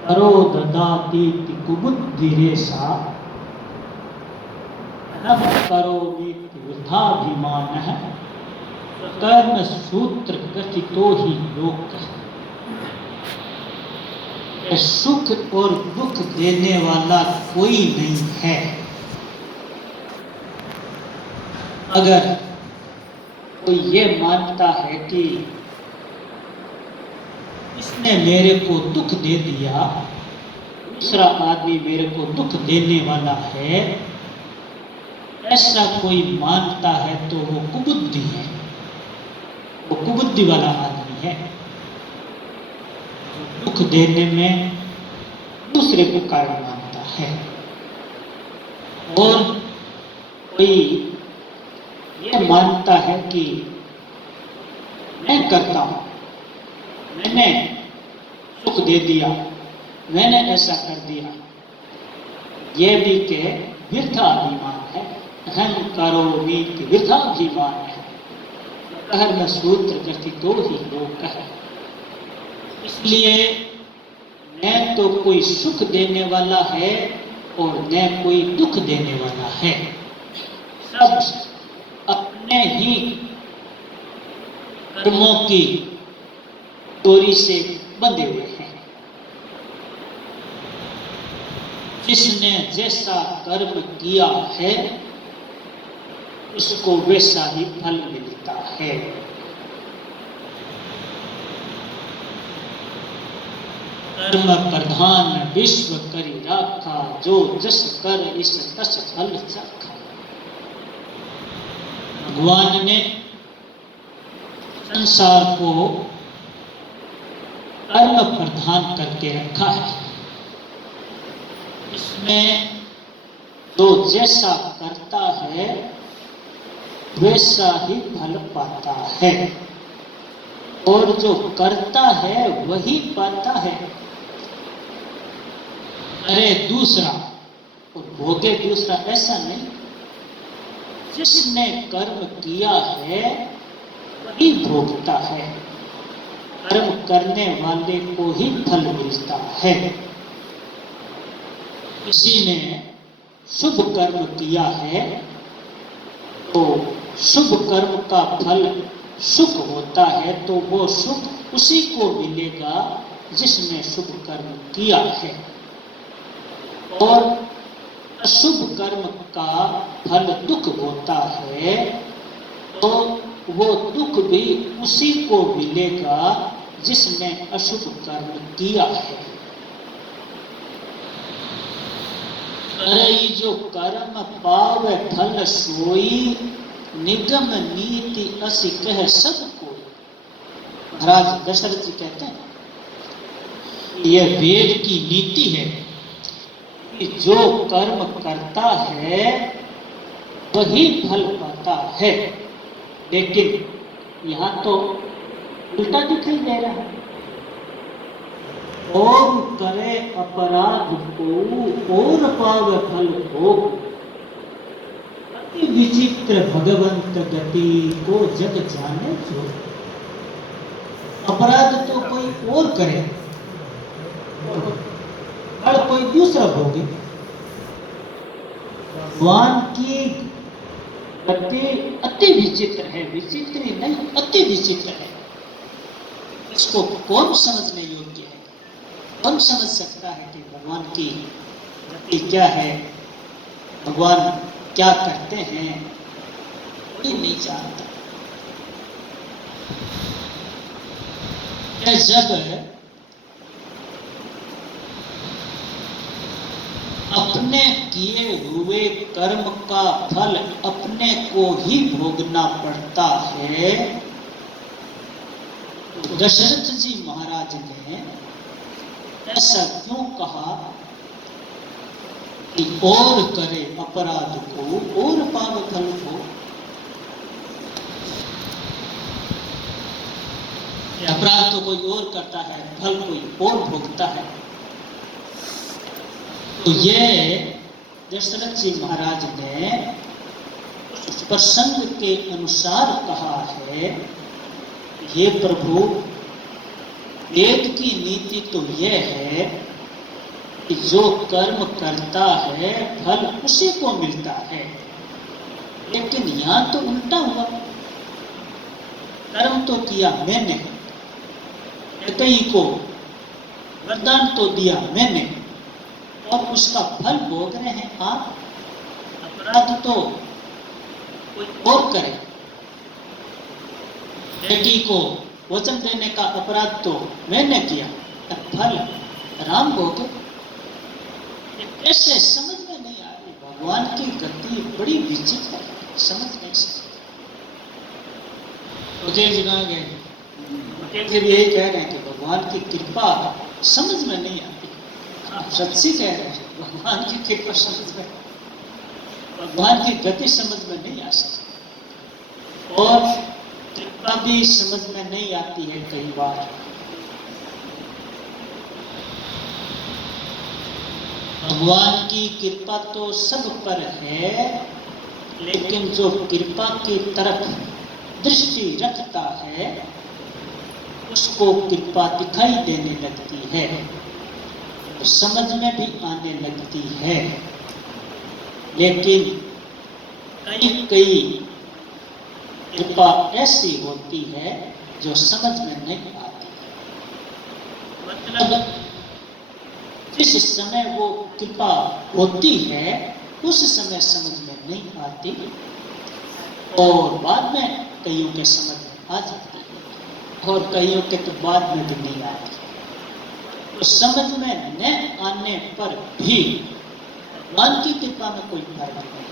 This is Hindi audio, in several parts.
करो ददाती कुबुद्धिरेशा नम करोमि वृद्धाभिमान कर्म सूत्र कथितो ही लोक। सुख और दुख देने वाला कोई नहीं है। अगर कोई ये मानता है कि इसने मेरे को दुख दे दिया, दूसरा आदमी मेरे को दुख देने वाला है, ऐसा कोई मानता है तो वो कुबुद्धि है, वो कुबुद्धि वाला आदमी है। दुख देने में दूसरे को कारण मानता है। और कोई ये मानता है कि मैं करता हूं, मैंने सुख दे दिया, मैंने ऐसा कर दिया, ये भी के वृद्धाभिमान है। अहम करोमि कि वृद्धाभिमान है। कर्म सूत्र कथितो ही लोक है। इसलिए न तो कोई सुख देने वाला है और न कोई दुख देने वाला है। सब अपने ही कर्मों की डोरी से बंधे हुए हैं। जिसने जैसा कर्म किया है उसको वैसा ही फल मिलता है। कर्म प्रधान विश्व करी राखा, जो जस कर इस तस फल चाखा। भगवान ने संसार को कर्म प्रधान करके रखा है। इसमें जो जैसा करता है वैसा ही फल पाता है, और जो करता है वही पाता है। अरे दूसरा और भोगे दूसरा, ऐसा नहीं। जिसने कर्म किया है वही भोगता है। कर्म करने वाले को ही फल मिलता है। किसी ने शुभ कर्म किया है तो शुभ कर्म का फल सुख होता है, तो वो सुख उसी को मिलेगा जिसने शुभ कर्म किया है। और अशुभ कर्म का फल दुख होता है, तो वो दुख भी उसी को मिलेगा जिसने अशुभ कर्म किया है। करई जो कर्म पावे फल सोई, निगम नीति असि कह सब कोई। महाराज दशरथ जी कहते हैं यह वेद की नीति है कि जो कर्म करता है वही फल पाता है। लेकिन यहाँ तो उल्टा दिखाई दे रहा है। और करे अपराध को और पावे फल भोग, अति विचित्र भगवंत गति को जग जाने जो। अपराध तो कोई और करे और कोई दूसरा भोगे। भगवान की गति अति विचित्र है। विचित्र ही नहीं, अति विचित्र है। इसको कौन समझने योग्य है? कौन समझ सकता है कि भगवान की गति क्या है, भगवान क्या करते हैं? कोई नहीं जानता। जब अपने किए हुए कर्म का फल अपने को ही भोगना पड़ता है, तो दशरथ जी महाराज ने ऐसा क्यों कहा कि और करे अपराध को और पावे फल को? अपराध तो कोई और करता है, फल कोई और भोगता है। तो ये दशरथ जी महाराज ने उस प्रसंग के अनुसार कहा है, हे प्रभु, वेद की नीति तो यह है कि जो कर्म करता है फल उसी को मिलता है, लेकिन यहां तो उल्टा हुआ। कर्म तो किया मैंने, कई को वरदान तो दिया मैंने, और उसका फल भोग रहे हैं आप। अपराध तो कोई और करे। बेटी को वचन देने का अपराध तो मैंने किया, फल राम भोगे। कैसे समझ में नहीं आ रही। भगवान की गति बड़ी विचित्र है, समझ नहीं सकते। वकील जी कहाँ गए? वकील जी भी यही कह रहे हैं कि भगवान की कृपा समझ में नहीं आती। आप सच्ची कह रहे हैं, भगवान की कृपा समझ में, भगवान की गति समझ में नहीं आ सकती, और कृपा भी समझ में नहीं आती है कई बार। भगवान की कृपा तो सब पर है, लेकिन जो कृपा की तरफ दृष्टि रखता है उसको कृपा दिखाई देने लगती है, तो समझ में भी आने लगती है। लेकिन कई कृपा ऐसी होती है जो समझ में नहीं आती। मतलब जिस समय वो कृपा होती है उस समय समझ में नहीं आती, और बाद में कईयों के समझ में आ जाती है, और कईयों के तो बाद में भी नहीं आती। तो समझ में न आने पर भी भगवान की कृपा में कोई फर्क नहीं।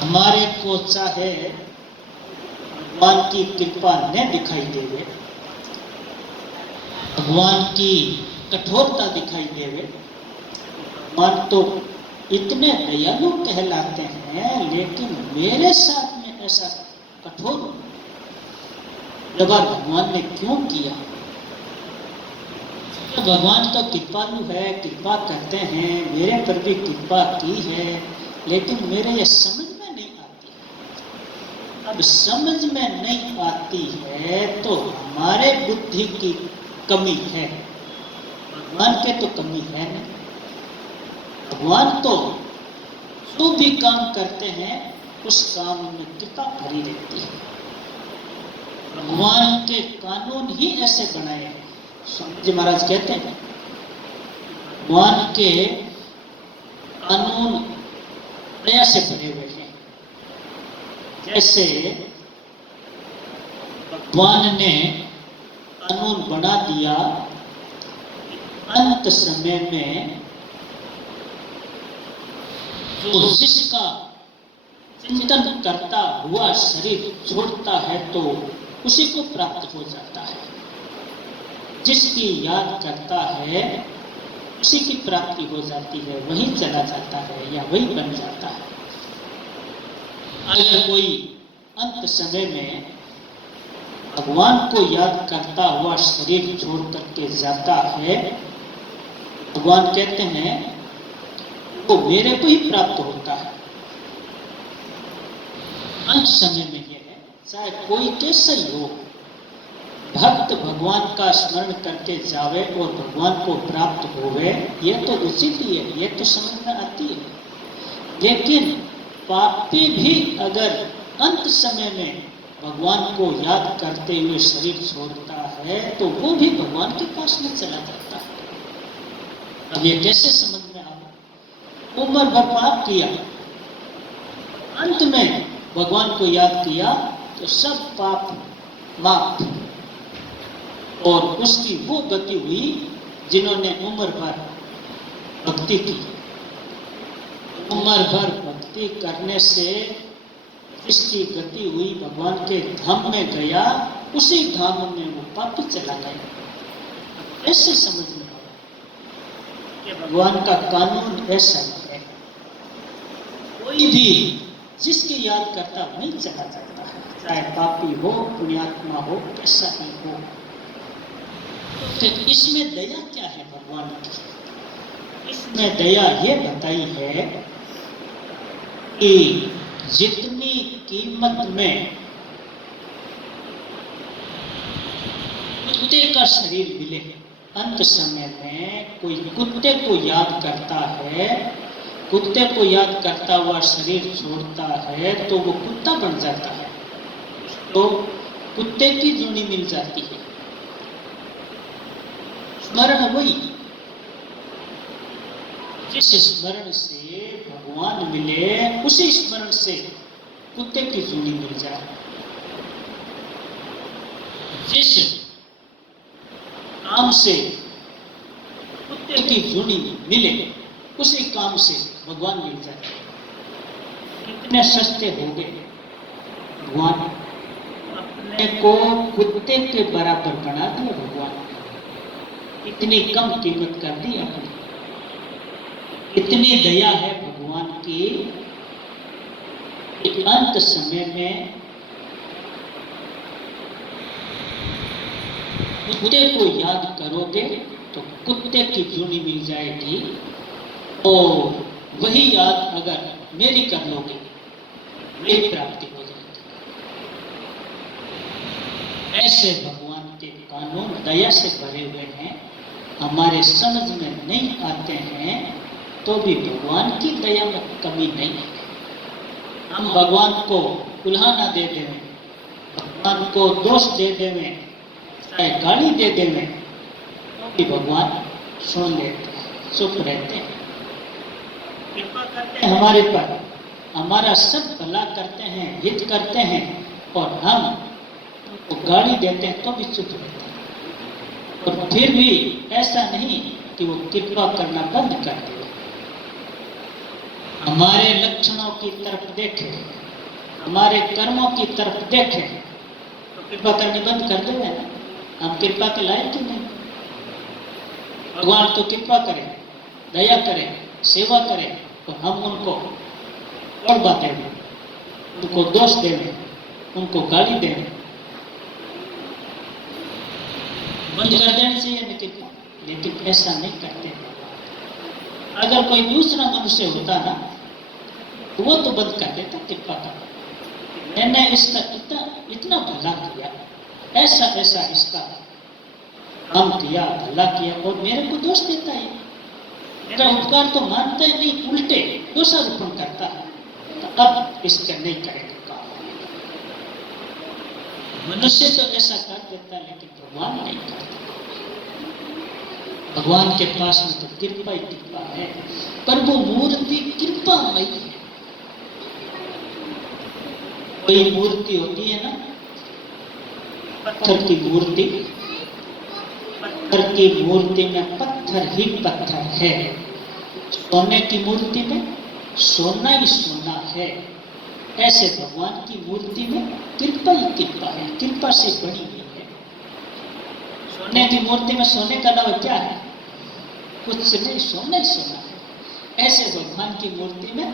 हमारे को चाहे भगवान की कृपा न दिखाई देवे, भगवान की कठोरता दिखाई देवे, भगवान तो इतने दयालु कहलाते हैं, लेकिन मेरे साथ में ऐसा कठोर व्यवहार भगवान ने क्यों किया? तो भगवान तो कृपालु है, कृपा करते हैं, मेरे पर भी कृपा की है, लेकिन मेरे ये समझ में नहीं आती। अब समझ में नहीं आती है तो हमारे बुद्धि की कमी है, भगवान के तो कमी है नहीं। भगवान तो जो भी काम करते हैं उस काम में कृपा भरी रहती है। भगवान के कानून ही ऐसे बनाए हैं। स्वामी जी महाराज कहते हैं भगवान के कानून दया से भरे हुए हैं। जैसे भगवान ने कानून बना दिया, अंत समय में जो जिसका चिंतन करता हुआ शरीर छोड़ता है तो उसी को प्राप्त हो जाता है, जिसकी याद करता है उसी की प्राप्ति हो जाती है, वहीं चला जाता है या वही बन जाता है। अगर कोई अंत समय में भगवान को याद करता हुआ शरीर छोड़ करके जाता है, भगवान कहते हैं वो मेरे को ही प्राप्त होता है। अंत समय में यह है, चाहे कोई कैसा ही हो, भक्त भगवान का स्मरण करके जावे और भगवान को प्राप्त होवे, यह तो उचित ही है, यह तो समझ में आती है। लेकिन पापी भी अगर अंत समय में भगवान को याद करते हुए शरीर छोड़ता है तो वो भी भगवान के पास में चला जाता है। अब ये कैसे समझ में आवे? उम्र भर पाप किया, अंत में भगवान को याद किया तो सब पाप माफ, और उसकी वो गति हुई जिन्होंने उम्र भर भक्ति की। उम्र भर भक्ति करने से जिसकी गति हुई भगवान के धाम में गया, उसी धाम में वो पापी चला गया। ऐसे समझ में कि भगवान का कानून ऐसा है, कोई भी जिसकी याद करता वहीं चला जाता है, चाहे पापी हो पुण्यात्मा हो कैसा ही हो। तो इसमें दया क्या है भगवान की? इसमें दया ये बताई है कि जितनी कीमत में कुत्ते का शरीर मिले, अंत समय में कोई कुत्ते को याद करता है, कुत्ते को याद करता हुआ शरीर छोड़ता है तो वो कुत्ता बन जाता है, तो कुत्ते की जोड़ी मिल जाती है। स्मरण वही, जिस स्मरण से भगवान मिले उसी स्मरण से कुत्ते की जोड़ी मिल जाए। जिस काम से कुत्ते की जोड़ी मिले उसी काम से भगवान मिल जाए। कितने सस्ते हो गए, भगवान अपने को कुत्ते के बराबर बना दिया। भगवान इतनी कम कीमत कर दी आपने। इतनी दया है भगवान की कि अंत समय में कुत्ते को याद करोगे तो कुत्ते की जोड़ी मिल जाएगी, और वही याद अगर मेरी कर लोगे मेरी प्राप्ति हो जाएगी। ऐसे भगवान के कानून दया से भरे हुए हैं, हमारे समझ में नहीं आते हैं तो भी भगवान की दया में कमी नहीं है। हम भगवान को उल्हाना दे देवें, भगवान को दोष दे देवें, चाहे गाली दे देवें, तो भी भगवान सुन लेते हैं, चुप रहते हैं, कृपा करते हैं हमारे पर, हमारा सब भला करते हैं, हित करते हैं, और हम उनको गाली देते हैं तो भी चुप रहते हैं। और फिर भी ऐसा नहीं कि वो कृपा करना बंद कर दे। हमारे लक्षणों की तरफ देखें, हमारे कर्मों की तरफ देखें तो कृपा करनी बंद कर देंगे ना। हम कृपा के लायक ही नहीं। भगवान तो कृपा करें, दया करें, सेवा करें, तो हम उनको और बातें दें, उनको दोष दें, उनको गाली दें, बंद कर देना चाहिए। लेकिन ऐसा नहीं करते। अगर कोई दूसरा मनुष्य होता ना तो वो तो बंद कर देता कृपा का। मैंने इसका इतना भला किया, ऐसा ऐसा इसका काम किया, भला किया, और मेरे को दोष देता है। मेरा उपकार तो मानता ही नहीं, उल्टे दोषारोपण करता है। तो अब इसका नहीं करेंगे काम। मनुष्य तो ऐसा कर देता, लेकिन भगवान नहीं करता। भगवान के पास में तो कृपा ही कृपा है, पर वो मूर्ति कृपामयी है। कोई मूर्ति होती है ना, पत्थर की मूर्ति, पत्थर की मूर्ति में पत्थर ही पत्थर है, सोने की मूर्ति में सोना ही सोना है। ऐसे भगवान की मूर्ति में कृपा ही कृपा है, कृपा से बड़ी हुई है। सोने की मूर्ति में सोने का अलावा क्या है? कुछ नहीं, सोना ही सोना है। ऐसे भगवान की मूर्ति में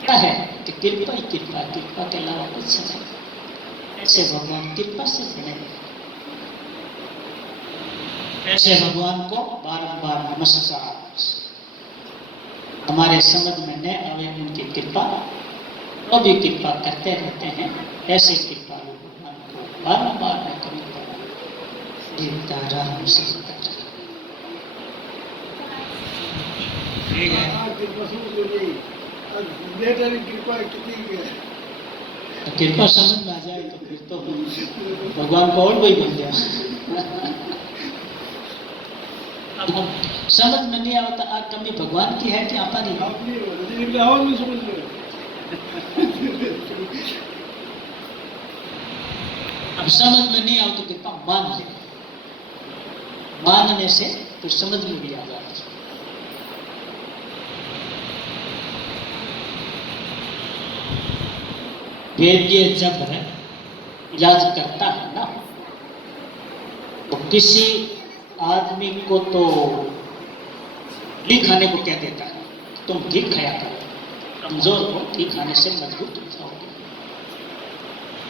क्या है कि कृपा ही कृपा, कृपा के अलावा कुछ नहीं। ऐसे भगवान कृपा से बने। ऐसे भगवान को बारंबार नमस्कार। हमारे समझ में न आवे उनकी कृपा, तो भी कृपा करते रहते हैं। ऐसे कृपालु भगवान को बारंबार मैं करूँगा। सीताराम सीताराम। ठीक है, कृपा समझ में आ जाए तो फिर तो भगवान को और कोई बन जाए। अब समझ में नहीं आता, आज कमी भगवान की है कि आपा नहीं? अब समझ में नहीं आओ तो कृपा मान ले, मानने से फिर समझ में भी आ जाता। वैद्य जब इलाज करता है ना, तो किसी आदमी को तो घी खाने को कह देता है, तुम घी खाया करो, कमजोर हो, घी खाने से मजबूत हो जाओगे।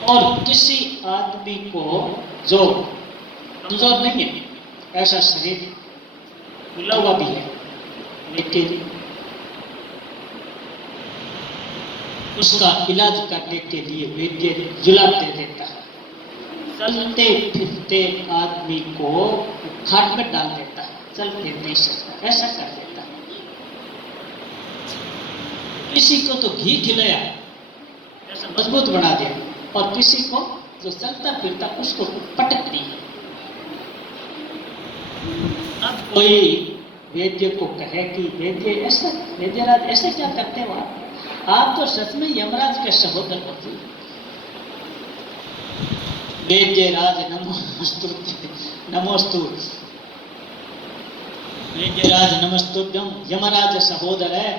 और किसी आदमी को जो कमजोर नहीं है, ऐसा शरीर खुला हुआ भी है, लेकिन उसका इलाज करने के लिए वैद्य जुलाब दे देता है। चलते फिरते आदमी को खाट में डाल देता है, चल फिर नहीं सकता, ऐसा कर देता है। किसी को तो घी खिलाया, ऐसा मजबूत बना दिया, और किसी को जो चलता फिरता उसको पटक दिया। अब कोई वैद्य को कहे कि वैद्य ऐसा, वैद्यराज ऐसे क्या करते हो आप तो सच में यमराज के सहोदर होते। वैद्यराज नमोस्तु वैद्यराज नमस्तुभ्यम, यमराज सहोदर है।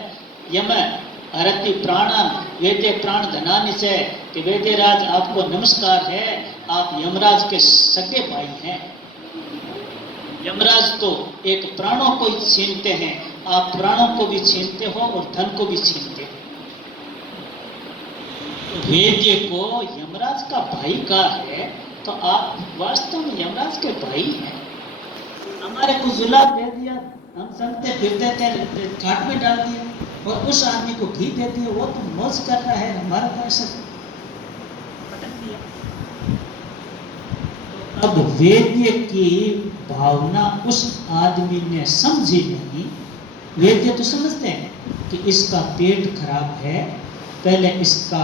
यम हरति प्राणा वैद्य प्राण धनानि से, कि वैद्यराज आपको नमस्कार है, आप यमराज के सगे भाई हैं। यमराज तो एक प्राणों को ही छीनते हैं, आप प्राणों को भी छीनते हो और धन को भी छीनते हो। वैद्य को यमराज का भाई कहा है, तो आप वास्तव में यमराज के भाई हैं। हमारे को जुलाब दे दिया, हम चलते फिरते थे, खाट में डाल दिया, और उस आदमी को घी दे दिया, वो तो मौज कर रहा है, हमारा पैसा पटक दिया। अब वैद्य की भावना उस आदमी ने समझी नहीं। वैद्य तो समझते हैं कि इसका पेट खराब है, पहले इसका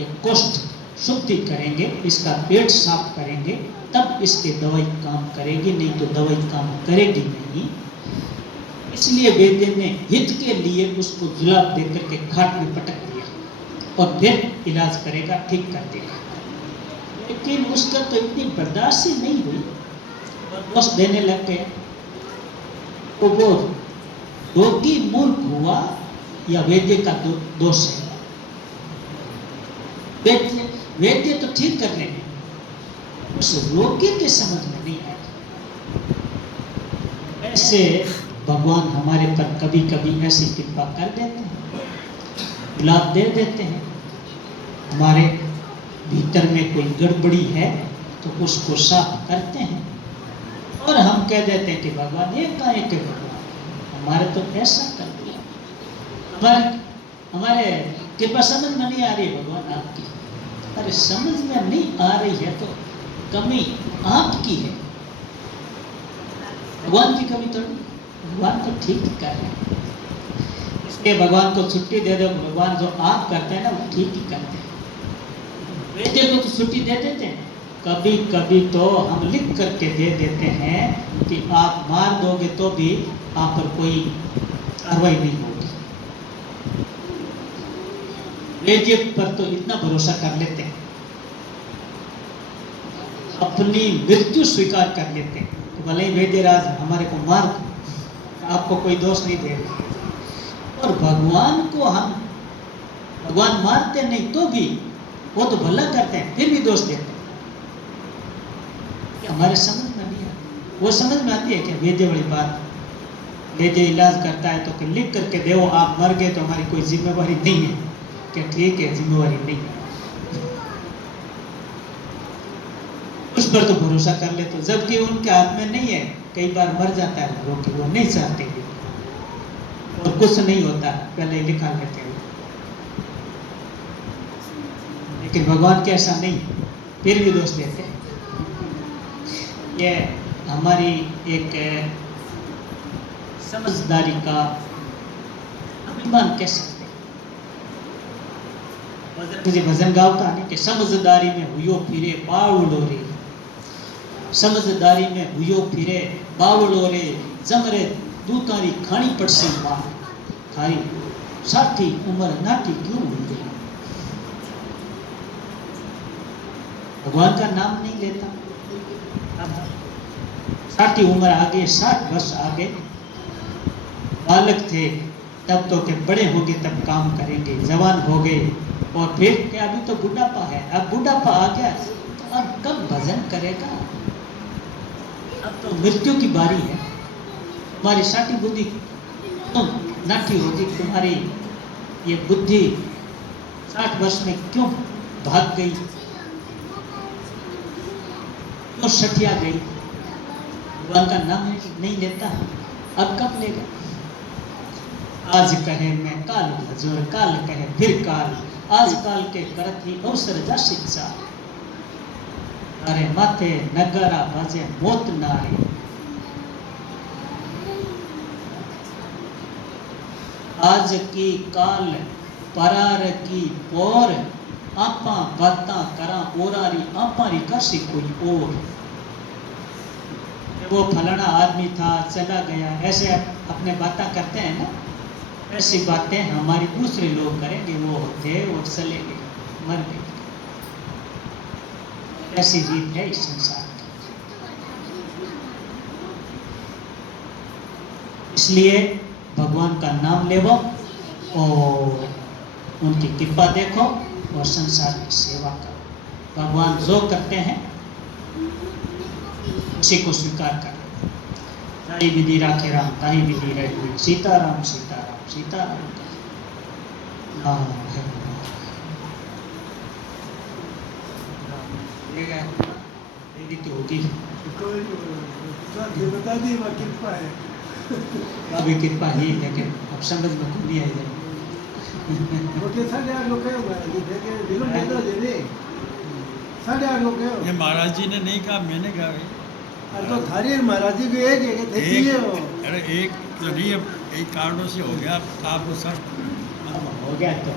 एक कोष्ठ शुद्धि करेंगे, इसका पेट साफ करेंगे, तब इसके दवाई काम करेगी, नहीं तो दवाई काम करेगी नहीं। इसलिए वैद्य ने हित के लिए उसको जुलाब देकर के खाट में पटक दिया, और फिर इलाज करेगा, ठीक कर देगा। लेकिन उसका तो इतनी बर्दाश्त ही नहीं हुई, दोष देने लग गए। तो वो रोगी मूर्ख हुआ या वैद्य का दोष है? वैद्य तो ठीक कर रहे हैं, उस रोगी के समझ में नहीं आया। ऐसे भगवान हमारे पर कभी कभी ऐसी कृपा कर देते हैं, लाभ दे देते हैं। हमारे भीतर में कोई गड़बड़ी है तो उसको साफ करते हैं, और हम कह देते हैं कि भगवान ये काहे के भगवान, हमारे तो ऐसा कर दिया, हमारे कृपा समझ में नहीं आ रही भगवान आपकी। अरे समझ में नहीं आ रही है तो कमी आपकी है, भगवान की कमी थोड़ी। भगवान तो ठीक कर रहे हैं, इसलिए भगवान को छुट्टी दे दो। भगवान जो आप करते हैं ना वो ठीक ही करते हैं। वैद्य को तो छुट्टी दे देते हैं, कभी कभी तो हम लिख करके दे देते हैं कि आप मार दोगे तो भी आप पर कोई कार्रवाई नहीं होगी। वैद्य पर तो इतना भरोसा कर लेते हैं, अपनी मृत्यु स्वीकार कर लेते हैं, तो भले ही वैद्यराज हमारे को मार, आपको कोई दोष नहीं देगा। और भगवान को हम, भगवान मारते नहीं तो भी वो तो भला करते हैं, फिर भी दोष देते हैं। हमारे समझ में नहीं आती, वो समझ में आती है कि वैद्य बड़ी बात, वैद्य इलाज करता है तो लिख करके दो, आप मर गए तो हमारी कोई जिम्मेवारी नहीं है, क्या ठीक है, जिम्मेवारी नहीं है, उस पर तो भरोसा कर ले। तो जबकि उनके हाथ में नहीं है, कई बार मर जाता है रोगी, वो नहीं चाहते और कुछ नहीं होता, पहले लिखा लेते हैं। लेकिन भगवान के ऐसा नहीं, फिर भी दोष देते हैं। ये हमारी एक समझदारी का अभिमान कह सकते हैं। मुझे भजन गाता नहीं कि समझदारी में हुयो फिरे बावड़ो रे, समझदारी में हुयो फिरे बावड़ो रे, जमरे तू तारी खानी पड़सी मां, थारी साथी उम्र नाटी क्यों हुई गई। भगवान का नाम नहीं लेता, साथी उम्र आगे, 60 वर्ष आगे, बालक थे तब तो के बड़े हो गए तब काम करेंगे, जवान हो गए और फिर क्या अभी तो बुढ़ापा है, अब बुढ़ापा आ गया तो अब कब भजन करेगा, अब तो मृत्यु की बारी है। तुम्हारी साटी बुद्धि तुम नाठी होगी, तुम्हारी ये बुद्धि 60 वर्ष में क्यों भाग गई, क्यों सठिया गई। भगवान का नाम नहीं लेता, अब कब लेगा। आज कहे मैं काल भजोर, काल कहे फिर काल, आज काल के करत ही अवसर जा शिक्षा, अरे माथे नगारा बाजे मौत नारे, आज की काल परार की पोर आपा बातां करा ओरारी आपारी काशी कोई और। वो फलाना आदमी था चला गया, ऐसे अपने बातें करते हैं ना, ऐसी बातें हमारी दूसरे लोग करेंगे, वो होते और चले गए, मर गए। ऐसी रीत है इस संसार की। इसलिए भगवान का नाम लेवो और उनकी कृपा देखो और संसार की सेवा करो। भगवान जो करते हैं उसी को स्वीकार करो। ताई विधि राखे राम ताई विधि रहे, सीताराम सीताराम सीताराम। होगी बता दी कृपा है, अभी कृपा ही, लेकिन अब समझ में को नहीं आई। ये महाराज जी ने नहीं कहा, मैंने कहा अरे तो थारी महाराज जी भी एक अरे एक तो नहीं, एक कारणों से हो गया, आप सब हो गया तो